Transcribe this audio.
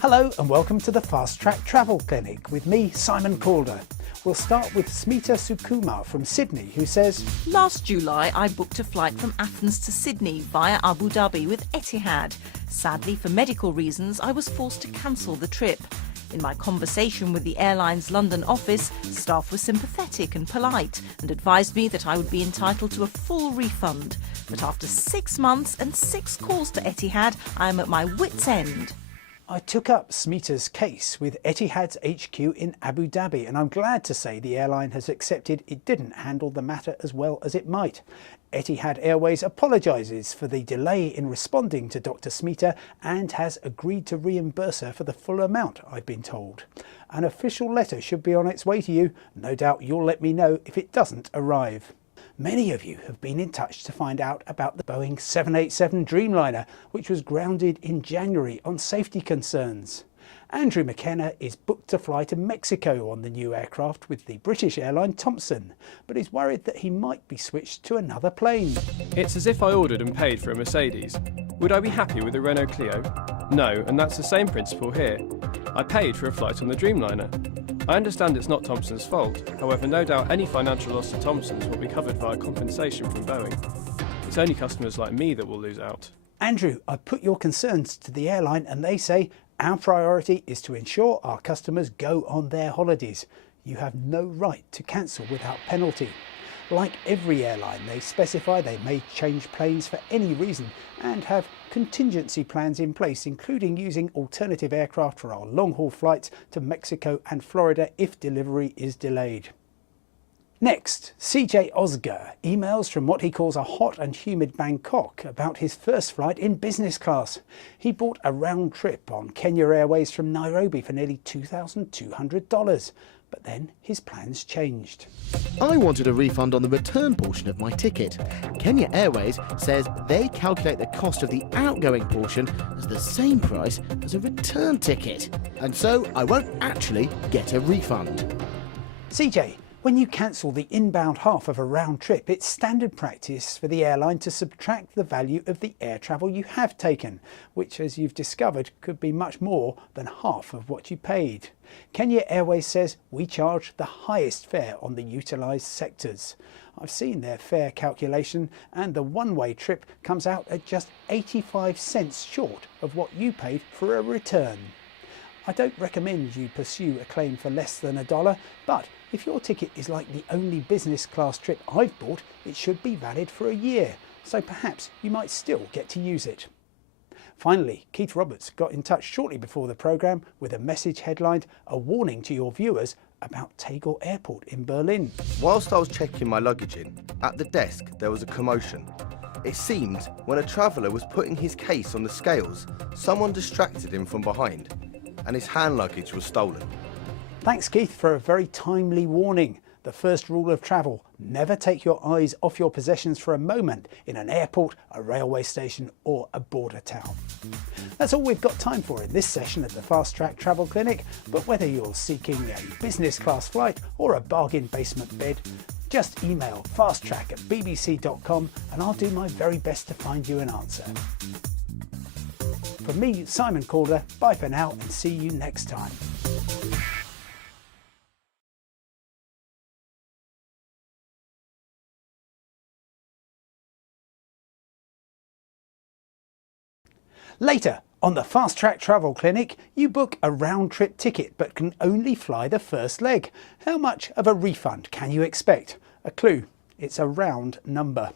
Hello and welcome to the Fast Track Travel Clinic with me, Simon Calder. We'll start with Smita Sukumar from Sydney, who says, Last July I booked a flight from Athens to Sydney via Abu Dhabi with Etihad. Sadly, for medical reasons, I was forced to cancel the trip. In my conversation with the airline's London office, staff were sympathetic and polite and advised me that I would be entitled to a full refund. But after 6 months and 6 calls to Etihad, I am at my wit's end. I took up Smita's case with Etihad's HQ in Abu Dhabi, and I'm glad to say the airline has accepted it didn't handle the matter as well as it might. Etihad Airways apologises for the delay in responding to Dr. Smita and has agreed to reimburse her for the full amount, I've been told. An official letter should be on its way to you. No doubt you'll let me know if it doesn't arrive. Many of you have been in touch to find out about the Boeing 787 Dreamliner, which was grounded in January on safety concerns. Andrew McKenna is booked to fly to Mexico on the new aircraft with the British airline Thomson, but is worried that he might be switched to another plane. It's as if I ordered and paid for a Mercedes. Would I be happy with a Renault Clio? No, and that's the same principle here. I paid for a flight on the Dreamliner. I understand it's not Thomson's fault, however no doubt any financial loss to Thomson's will be covered via compensation from Boeing. It's only customers like me that will lose out. Andrew, I put your concerns to the airline and they say our priority is to ensure our customers go on their holidays. You have no right to cancel without penalty. Like every airline, they specify they may change planes for any reason and have contingency plans in place, including using alternative aircraft for our long-haul flights to Mexico and Florida if delivery is delayed. Next, CJ Osgar emails from what he calls a hot and humid Bangkok about his first flight in business class. He bought a round trip on Kenya Airways from Nairobi for nearly $2,200. But then his plans changed. I wanted a refund on the return portion of my ticket. Kenya Airways says they calculate the cost of the outgoing portion as the same price as a return ticket. And so I won't actually get a refund. CJ, when you cancel the inbound half of a round trip, it's standard practice for the airline to subtract the value of the air travel you have taken, which, as you've discovered, could be much more than half of what you paid. Kenya Airways says we charge the highest fare on the utilised sectors. I've seen their fare calculation and the one-way trip comes out at just 85 cents short of what you paid for a return. I don't recommend you pursue a claim for less than $1, but if your ticket is like the only business class trip I've bought, it should be valid for a year, so perhaps you might still get to use it. Finally, Keith Roberts got in touch shortly before the programme with a message headlined, "A warning to your viewers about Tegel Airport in Berlin." Whilst I was checking my luggage in, at the desk there was a commotion. It seemed when a traveller was putting his case on the scales, someone distracted him from behind, and his hand luggage was stolen. Thanks, Keith, for a very timely warning. The first rule of travel, never take your eyes off your possessions for a moment in an airport, a railway station or a border town. That's all we've got time for in this session at the Fast Track Travel Clinic, but whether you're seeking a business class flight or a bargain basement bed, just email fasttrack@bbc.com and I'll do my very best to find you an answer. From me, Simon Calder, bye for now and see you next time. Later, on the Fast Track Travel Clinic, you book a round-trip ticket but can only fly the first leg. How much of a refund can you expect? A clue, it's a round number.